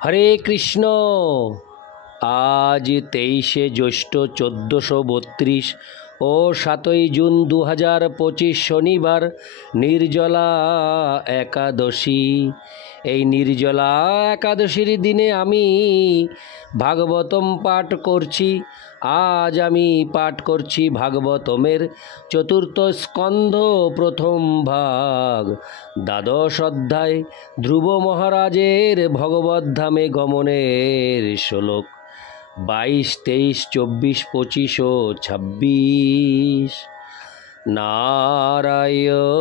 হরে কৃষ্ণ। আজ 23শে জ্যৈষ্ঠ 1432 ও 7ই জুন 2025 শনিবার নির্জলা একাদশী। এই নির্জলা একাদশীর দিনে আমি ভাগবতম পাঠ করছি। আজ আমি পাঠ করছি ভাগবতমের চতুর্থ স্কন্ধ প্রথম ভাগ, দ্বাদশ অধ্যায়, ধ্রুব মহারাজের ভগবদ্ধামে গমনের শ্লোক 22, 23, 24, 25 ও 26। নারায়ণ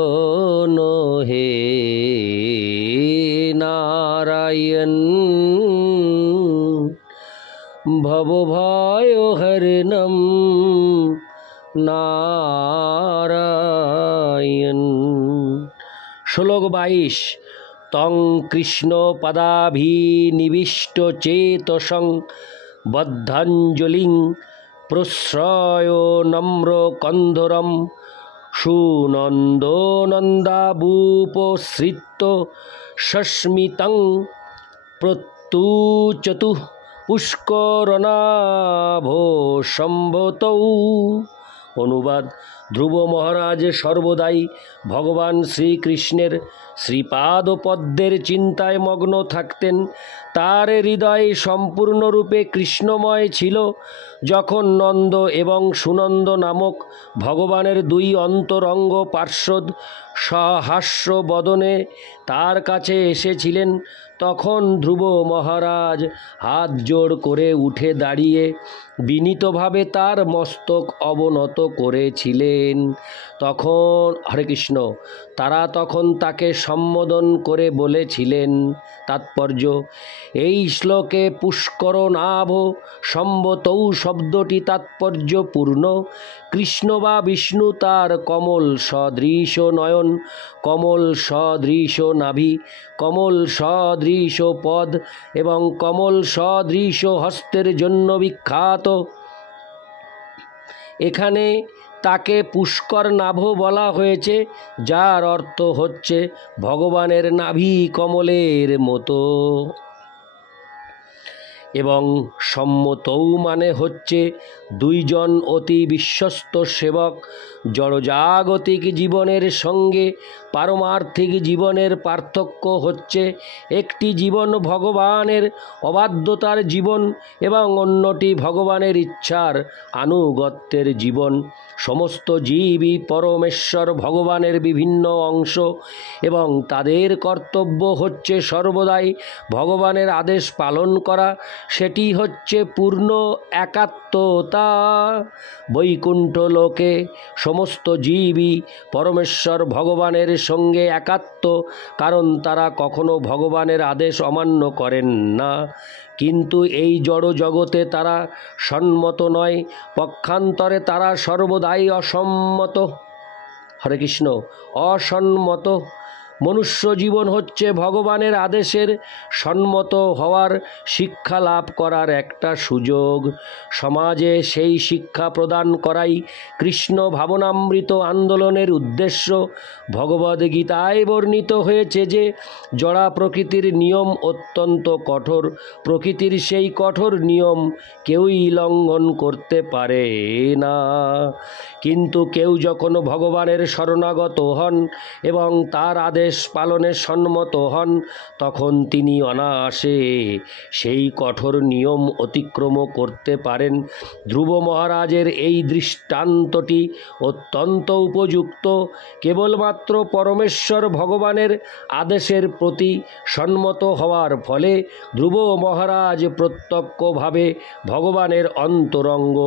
হে নারায়ণ, ভবভয় হরণম নারায়ণ। শ্লোক 22। তং কৃষ্ণ পদাভিনিবিষ্ট চেতসং বদ্ধাঞ্জলিং প্রশ্রয় নম্র কন্ধরম সুনন্দো নন্দাবুপসৃত সস্মিতং প্রত্যুচতু পুষ্করনাভো সম্ভতৌ। অনুবাদ: ধ্রুব মহারাজ সর্বদাই ভগবান শ্রীকৃষ্ণের শ্রীপাদপদ্মের চিন্তায় মগ্ন থাকতেন। তার হৃদয় সম্পূর্ণরূপে কৃষ্ণময় ছিল। যখন নন্দ এবং সুনন্দ নামক ভগবানের দুই অন্তরঙ্গ পার্ষদ সহাস্য বদনে তার কাছে এসেছিলেন, তখন ধ্রুব মহারাজ হাত জোড় করে উঠে দাঁড়িয়ে বিনীতভাবে তার মস্তক অবনত করেছিলেন। তখন হরে কৃষ্ণ, তারা তখন তাকে সম্বোধন করে বলেছিলেন। তাৎপর্য: এই শ্লোকে পুষ্করনাভ সম্ভতৌ শব্দটি তাৎপর্যপূর্ণ। কৃষ্ণ বা বিষ্ণু তার কমল সদৃশ নয়ন, কমল সদৃশ নাভি, কমল সদৃশ পদ এবং কমল সদৃশ হস্তের জন্য বিখ্যাত। এখানে তাকে পুষ্কর নাভ বলা হয়েছে, যার অর্থ হচ্ছে ভগবানের নাভি কমলের মতো। এবং সম্মতৌ মানে হচ্ছে দুইজন অতি বিশ্বস্ত সেবক। জড়জাগতিক জীবনের সঙ্গে পারমার্থিক জীবনের পার্থক্য হচ্ছে একটি জীবন ভগবানের অবাধ্যতার জীবন এবং অন্যটি ভগবানের ইচ্ছার আনুগত্যের জীবন। সমস্ত জীবই পরমেশ্বর ভগবানের বিভিন্ন অংশ এবং তাদের কর্তব্য হচ্ছে সর্বদাই ভগবানের আদেশ পালন করা। সেটি হচ্ছে পূর্ণ একাত্মতা। বৈকুণ্ঠ লোকে সমস্ত জীবই পরমেশ্বর ভগবানের সঙ্গে একাত্ম, কারণ তারা কখনো ভগবানের আদেশ অমান্য করেন না। কিন্তু এই জড় জগতে তারা সম্মত নয়, পক্ষান্তরে তারা সর্বদাই অসম্মত। হরে কৃষ্ণ। অসম্মত। মনুষ্য জীবন হচ্ছে ভগবানের আদেশের সম্মত হওয়ার শিক্ষা লাভ করার একটা সুযোগ। সমাজে সেই শিক্ষা প্রদান করাই কৃষ্ণ ভাবনামৃত আন্দোলনের উদ্দেশ্য। ভগবদ্গীতায় বর্ণিত হয়েছে যে জড়া প্রকৃতির নিয়ম অত্যন্ত কঠোর। প্রকৃতির সেই কঠোর নিয়ম কেউই লঙ্ঘন করতে পারে না। কিন্তু কেউ যখন ভগবানের শরণাগত হন এবং তার আদেশ পালনে সম্মত হন, তখন তিনি অনায়াসে সেই কঠোর নিয়ম অতিক্রম করতে পারেন। ধ্রুব মহারাজের এই দৃষ্টান্তটি অত্যন্ত উপযুক্ত। কেবলমাত্র পরমেশ্বর ভগবানের আদেশের প্রতি সম্মত হওয়ার ফলে ধ্রুব মহারাজ প্রত্যক্ষভাবে ভগবানের অন্তরঙ্গ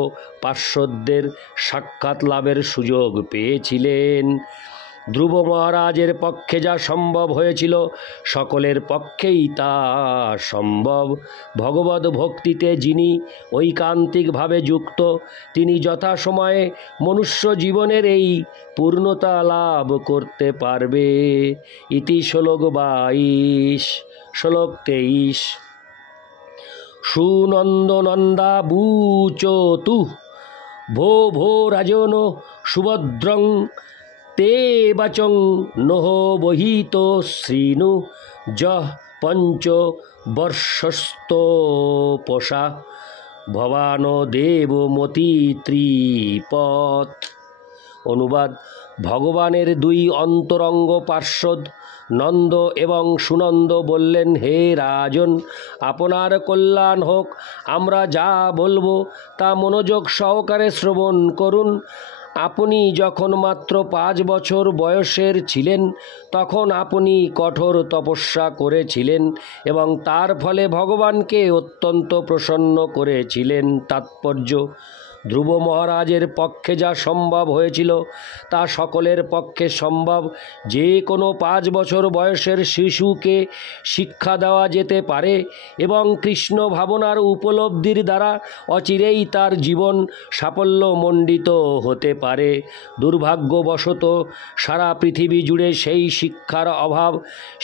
পার্শ্বদের সাক্ষাৎ লাভের সুযোগ পেয়েছিলেন। ধ্রুব মহারাজের পক্ষে যা সম্ভব হয়েছিল, সকলের পক্ষেই তা সম্ভব। ভগবদ ভক্তিতে যিনি ঐকান্তিকভাবে যুক্ত, তিনি যথাসময়ে মনুষ্য জীবনের এই পূর্ণতা লাভ করতে পারবে। ইতি শ্লোক 22। শ্লোক 23। সুনন্দনন্দাবুচতু ভো ভো রাজন সুভদ্রং তে বাচং নহ বহিত শ্রীনু যহ পঞ্চবর্ষস্তোপসা ভবান দেবমতি ত্রিপথ। অনুবাদ: ভগবানের দুই অন্তরঙ্গ পার্ষদ নন্দ এবং সুনন্দ বললেন, হে রাজন, আপনার কল্যাণ হোক। আমরা যা বলবো তা মনোযোগ সহকারে শ্রবণ করুন। আপনি যখন মাত্র 5 বছর বয়সের ছিলেন তখন আপনি কঠোর তপস্যা করেছিলেন এবং তার ফলে ভগবানকে অত্যন্ত প্রসন্ন করেছিলেন। তাৎপর্য: ধ্রুব মহারাজের পক্ষে যা সম্ভব হয়েছিল তা সকলের পক্ষে সম্ভব। যে কোনো 5 বছর বয়সের শিশুকে শিক্ষা দেওয়া যেতে পারে এবং কৃষ্ণ ভাবনার উপলব্ধির দ্বারা অচিরেই তার জীবন সাফল্যমণ্ডিত হতে পারে। দুর্ভাগ্যবশত সারা পৃথিবী জুড়ে সেই শিক্ষার অভাব।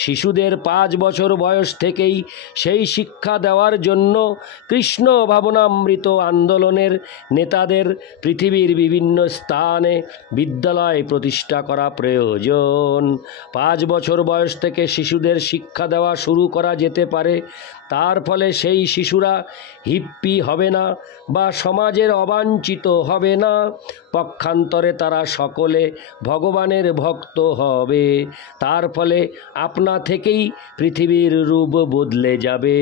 শিশুদের 5 বছর বয়স থেকেই সেই শিক্ষা দেওয়ার জন্য কৃষ্ণ ভাবনামৃত আন্দোলনের নেতাদের পৃথিবীর বিভিন্ন স্থানে বিদ্যালয় প্রতিষ্ঠা করা প্রয়োজন। 5 বছর বয়স থেকে শিশুদের শিক্ষা দেওয়া শুরু করা যেতে পারে। তার ফলে সেই শিশুরা হিপ্পি হবে না বা সমাজের অবাঞ্ছিত হবে না। পক্ষান্তরে তারা সকলে ভগবানের ভক্ত হবে। তার ফলে আপনা থেকেই পৃথিবীর রূপ বদলে যাবে।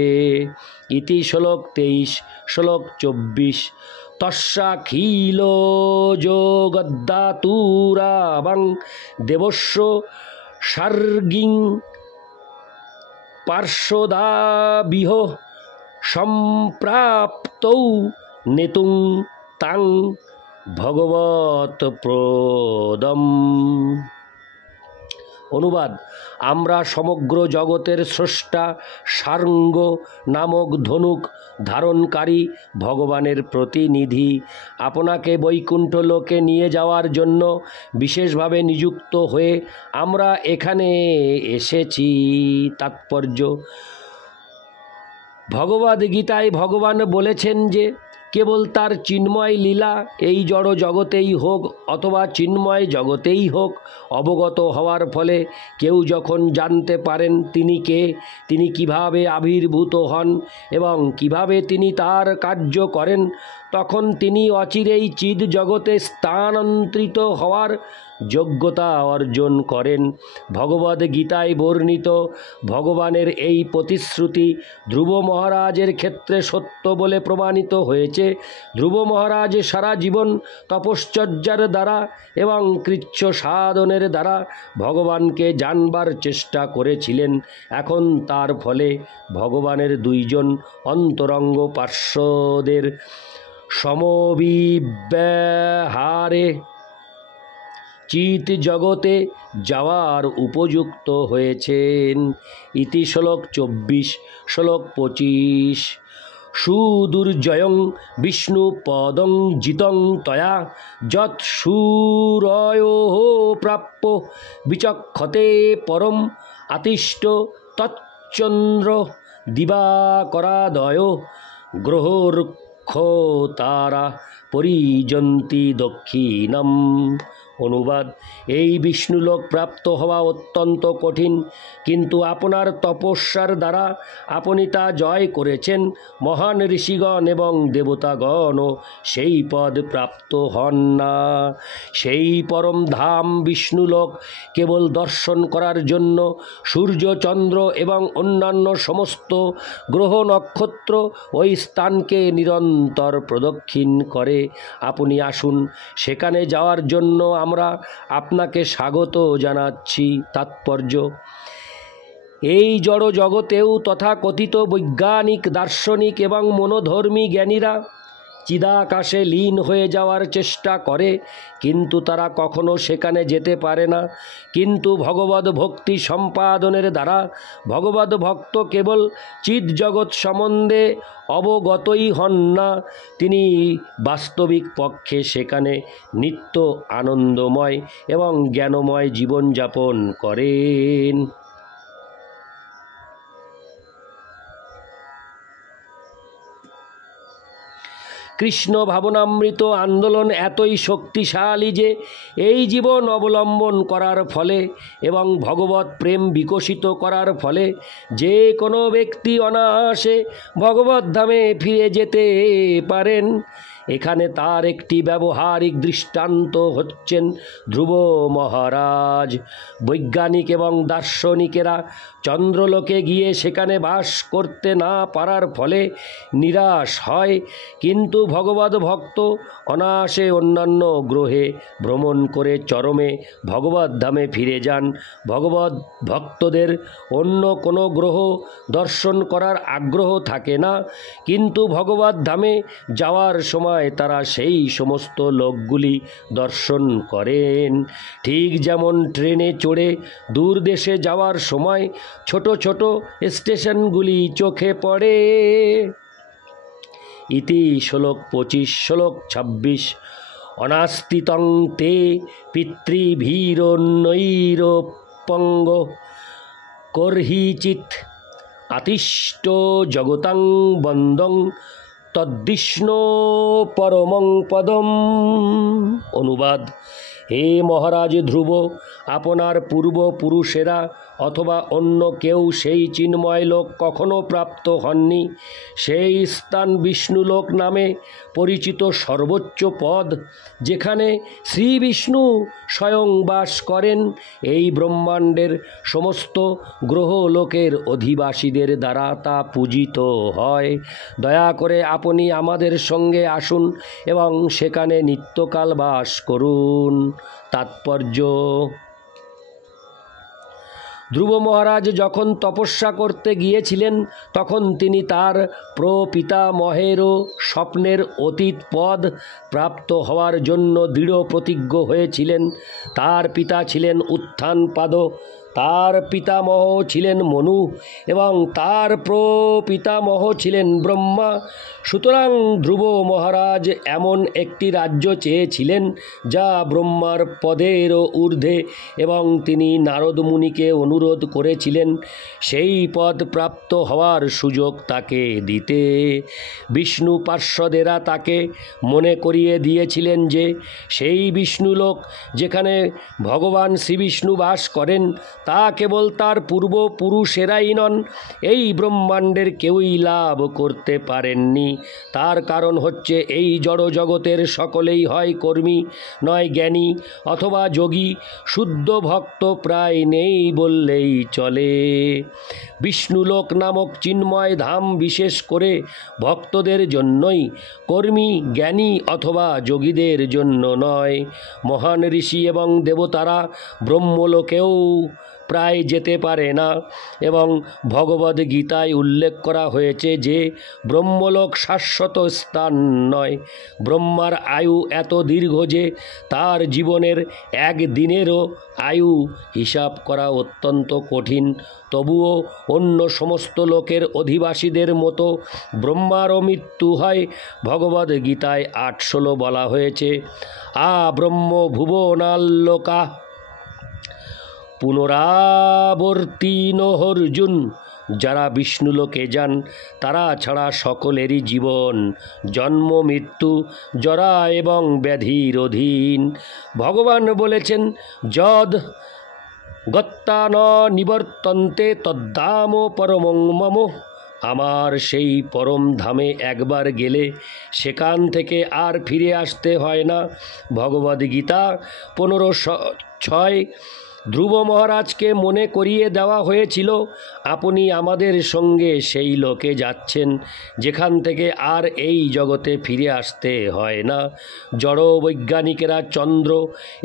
ইতি শ্লোক 23। শ্লোক 24। তস্যাখিল যোগদাতুরাবাং দেবস্য সার্গিং পার্শ্বদাবিহ সম্প্রাপ্তৌ নেতুং তাং ভগবৎ প্রদম। অনুবাদ: আমরা সমগ্র জগতের স্রষ্টা সার্ঙ্গ নামক ধনুক ধারণকারী ভগবানের প্রতিনিধি। আপনাকে বৈকুণ্ঠ লোকে নিয়ে যাওয়ার জন্য বিশেষভাবে নিযুক্ত হয়ে আমরা এখানে এসেছি। তাৎপর্য: ভগবদ্গীতায় ভগবান বলেছেন যে কেবল তার চিন্ময় লীলা এই জড় জগতেই হোক অথবা চিন্ময় জগতেই হোক, অবগত হওয়ার ফলে কেউ যখন জানতে পারেন তিনি কে, তিনি কিভাবে আবির্ভূত হন এবং কিভাবে তিনি তার কার্য করেন, তখন তিনি অচিরেই চিদ জগতে স্থানান্তরিত হওয়ার যোগ্যতা অর্জন করেন। ভগবদ্গীতায় বর্ণিত ভগবানের এই প্রতিশ্রুতি ধ্রুব মহারাজের ক্ষেত্রে সত্য বলে প্রমাণিত হয়েছে। ধ্রুব মহারাজ সারা জীবন তপশ্চর্যার দ্বারা এবং কৃচ্ছ সাধনের দ্বারা ভগবানকে জানবার চেষ্টা করেছিলেন। এখন তার ফলে ভগবানের দুইজন অন্তরঙ্গ পার্শ্বদের সমবিব্যাহারে চিত জগতে যাওয়ার উপযুক্ত হয়েছেন। ইতি শ্লোক 24। শ্লোক 25। সুদুর্জয়ং বিষ্ণু পদং জিতং তয়া যৎ সুরয়োঃ প্রাপ্য বিচক্ষতে পরম আতিষ্ঠ তচ্চন্দ্র দিবাকরাদয় গ্রহর্ক্ষতারা পরিযন্তি দক্ষিণম। অনুবাদ: এই বিষ্ণুলোক প্রাপ্ত হওয়া অত্যন্ত কঠিন, কিন্তু আপনার তপস্যার দ্বারা আপনি তা জয় করেছেন। মহান ঋষিগণ এবং দেবতাগণও সেই পদ প্রাপ্ত হন না। সেই পরম ধাম বিষ্ণুলোক কেবল দর্শন করার জন্য সূর্য, চন্দ্র এবং অন্যান্য সমস্ত গ্রহ নক্ষত্র ওই স্থানকে নিরন্তর প্রদক্ষিণ করে। আপনি আসুন, সেখানে যাওয়ার জন্য আমরা আপনাকে স্বাগত জানাচ্ছি। তাৎপর্য: এই জড় জগতেও তথাকথিত বৈজ্ঞানিক, দার্শনিক এবং মনোধর্মী জ্ঞানীরা চিদাকাশে লীন হয়ে যাওয়ার চেষ্টা করে, কিন্তু তারা কখনো সেখানে যেতে পারে না। কিন্তু ভগবদ ভক্তি সম্পাদনের দ্বারা ভগবদ ভক্ত কেবল চিদ জগৎ সম্বন্ধে অবগতই হন না, তিনি বাস্তবিক পক্ষে সেখানে নিত্য আনন্দময় এবং জ্ঞানময় জীবনযাপন করেন। কৃষ্ণ ভাবনামৃত আন্দোলন এতই শক্তিশালী যে এই জীবন অবলম্বন করার ফলে এবং ভগবৎ প্রেম বিকশিত করার ফলে যে কোনো ব্যক্তি অনায়াসে ভগবৎ ধামে ফিরে যেতে পারেন। এখানে তার একটি ব্যবহারিক দৃষ্টান্ত হচ্ছেন ধ্রুব মহারাজ। বৈজ্ঞানিক এবং দার্শনিকেরা চন্দ্রলোকে গিয়ে সেখানে বাস করতে না পারার ফলে নিরাশ হয়, কিন্তু ভগবৎ ভক্ত অনায়াসে অন্যান্য গ্রহে ভ্রমণ করে চরমে ভগবৎ ধামে ফিরে যান। ভগবৎ ভক্তদের অন্য কোনো গ্রহ দর্শন করার আগ্রহ থাকে না, কিন্তু ভগবৎ ধামে যাওয়ার সময় তারা সেই সমস্ত লোকগুলি দর্শন করেন। ঠিক যেমন ট্রেনে চড়ে দূর দেশে যাওয়ার সময় ছোট ছোট স্টেশনগুলি চোখে পড়ে। ইতি শ্লোক 25। শ্লোক 26। অনাস্তিতং তে পিতৃভীরন্নৈরপঙ্গ কর্হিচিৎ আতিষ্ঠ জগতাং বন্দং তদ্বিষ্ণু পরমং পদম। অনুবাদ: হে মহারাজ ধ্রুব, আপনার পূর্বপুরুষেরা অথবা অন্য কেউ সেই চিন্ময় লোক কখনো প্রাপ্ত হননি। সেই স্থান বিষ্ণুলোক নামে পরিচিত সর্বোচ্চ পদ, যেখানে শ্রী বিষ্ণু স্বয়ং বাস করেন। এই ব্রহ্মাণ্ডের সমস্ত গ্রহলোকের অধিবাসীদের দ্বারা তা পূজিত হয়। দয়া করে আপনি আমাদের সঙ্গে আসুন এবং সেখানে নিত্যকাল বাস করুন। তাৎপর্য: ধ্রুব মহারাজ যখন তপস্যা করতে গিয়েছিলেন তখন তিনি তার প্রপিতামহেরও স্বপ্নের অতীত পদ প্রাপ্ত হওয়ার জন্য দৃঢ় প্রতিজ্ঞ হয়েছিলেন। তার পিতা ছিলেন উত্থানপাদ, তার পিতামহ ছিলেন মনু এবং তার প্রপিতামহ ছিলেন ব্রহ্মা। সুতরাং ধ্রুব মহারাজ এমন একটি রাজ্য চেয়েছিলেন যা ব্রহ্মার পদেরও ঊর্ধ্বে, এবং তিনি নারদ মুনিকে অনুরোধ করেছিলেন সেই পদ প্রাপ্ত হওয়ার সুযোগ তাকে দিতে। বিষ্ণু পার্ষদেরা তাকে মনে করিয়ে দিয়েছিলেন যে সেই বিষ্ণুলোক যেখানে ভগবান শ্রীবিষ্ণু বাস করেন তা কেবল তার পূর্বপুরুষেরাই নন, এই ব্রহ্মাণ্ডের কেউই লাভ করতে পারেননি। তার কারণ হচ্ছে এই জড় জগতের সকলেই হয় কর্মী, নয় জ্ঞানী অথবা যোগী। শুদ্ধ ভক্ত প্রায় নেই বললেই চলে। বিষ্ণুলোক নামক চিন্ময় ধাম বিশেষ করে ভক্তদের জন্যই, কর্মী, জ্ঞানী অথবা যোগীদের জন্য নয়। মহান ঋষি এবং দেবতারা ব্রহ্মলোকেও প্রায় যেতে পারে না, এবং ভগবদ্ গীতায় উল্লেখ করা হয়েছে যে ব্রহ্মলোক শাশ্বত স্থান নয়। ব্রহ্মার আয়ু এত দীর্ঘ যে তার জীবনের একদিনেরও আয়ু হিসাব করা অত্যন্ত কঠিন। তবুও অন্য সমস্ত লোকের অধিবাসীদের মতো ব্রহ্মারও মৃত্যু হয়। ভগবদ্ গীতায় 8:16 বলা হয়েছে, ব্রহ্ম ভুবনাল্লোকা পুনরাবর্তিন অর্জুন। যারা বিষ্ণুলোকে যান তারা ছাড়া সকলেরই জীবন জন্ম, মৃত্যু, জরা এবং ব্যাধির অধীন। ভগবান বলেছেন, যদ গত্যা ন নিবর্তন্তে তদ্ধাম পরমং মম। আমার সেই পরম ধামে একবার গেলে সেখান থেকে আর ফিরে আসতে হয় না। ভগবদ্গীতা 15:6। ধ্রুব মহারাজকে মনে করিয়ে দেওয়া হয়েছিল, আপনি আমাদের সঙ্গে সেই লোকে যাচ্ছেন যেখান থেকে আর এই জগতে ফিরে আসতে হয় না। জড় বৈজ্ঞানিকেরা চন্দ্র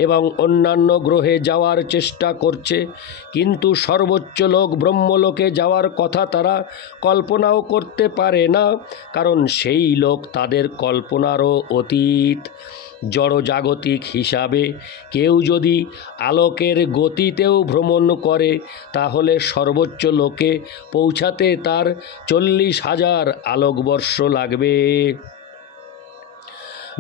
এবং অন্যান্য গ্রহে যাওয়ার চেষ্টা করছে, কিন্তু সর্বোচ্চ লোক ব্রহ্মলোকে যাওয়ার কথা তারা কল্পনাও করতে পারে না, কারণ সেই লোক তাদের কল্পনারও অতীত। জড়জাগতিক হিসাবে কেউ যদি আলোকের গতিতেও ভ্রমণ করে তাহলে সর্বোচ্চ লোকে পৌঁছাতে তার 40,000 আলোকবর্ষ লাগবে।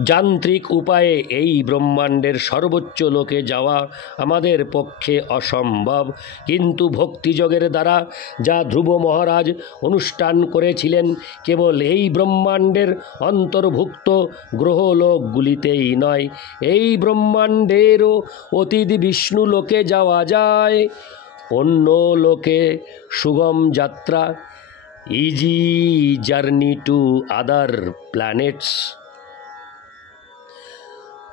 যান্ত্রিক উপায়ে এই ব্রহ্মাণ্ডের সর্বোচ্চ লোকে যাওয়া আমাদের পক্ষে অসম্ভব, কিন্তু ভক্তিযোগের দ্বারা যা ধ্রুব মহারাজ অনুষ্ঠান করেছিলেন, কেবল এই ব্রহ্মাণ্ডের অন্তর্ভুক্ত গ্রহলোকগুলিতেই নয়, এই ব্রহ্মাণ্ডেরও অতীত বিষ্ণু লোকে যাওয়া যায়। অন্য লোকে সুগম যাত্রা, easy journey to other planets.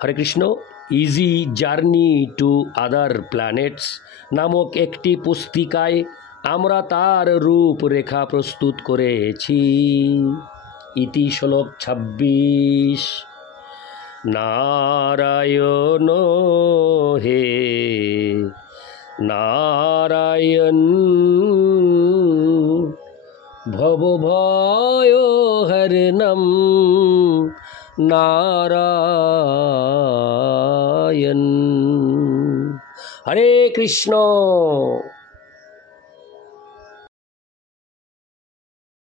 Hare Krishna. Easy journey to other planets নামক একটি পুস্তিকায় আমরা তার রূপরেখা প্রস্তুত করেছি। ইতি শ্লোক 26। নারায়ণ হে নারায়ণ, ভবভয়হরণম নারায়ণ। হরে কৃষ্ণ।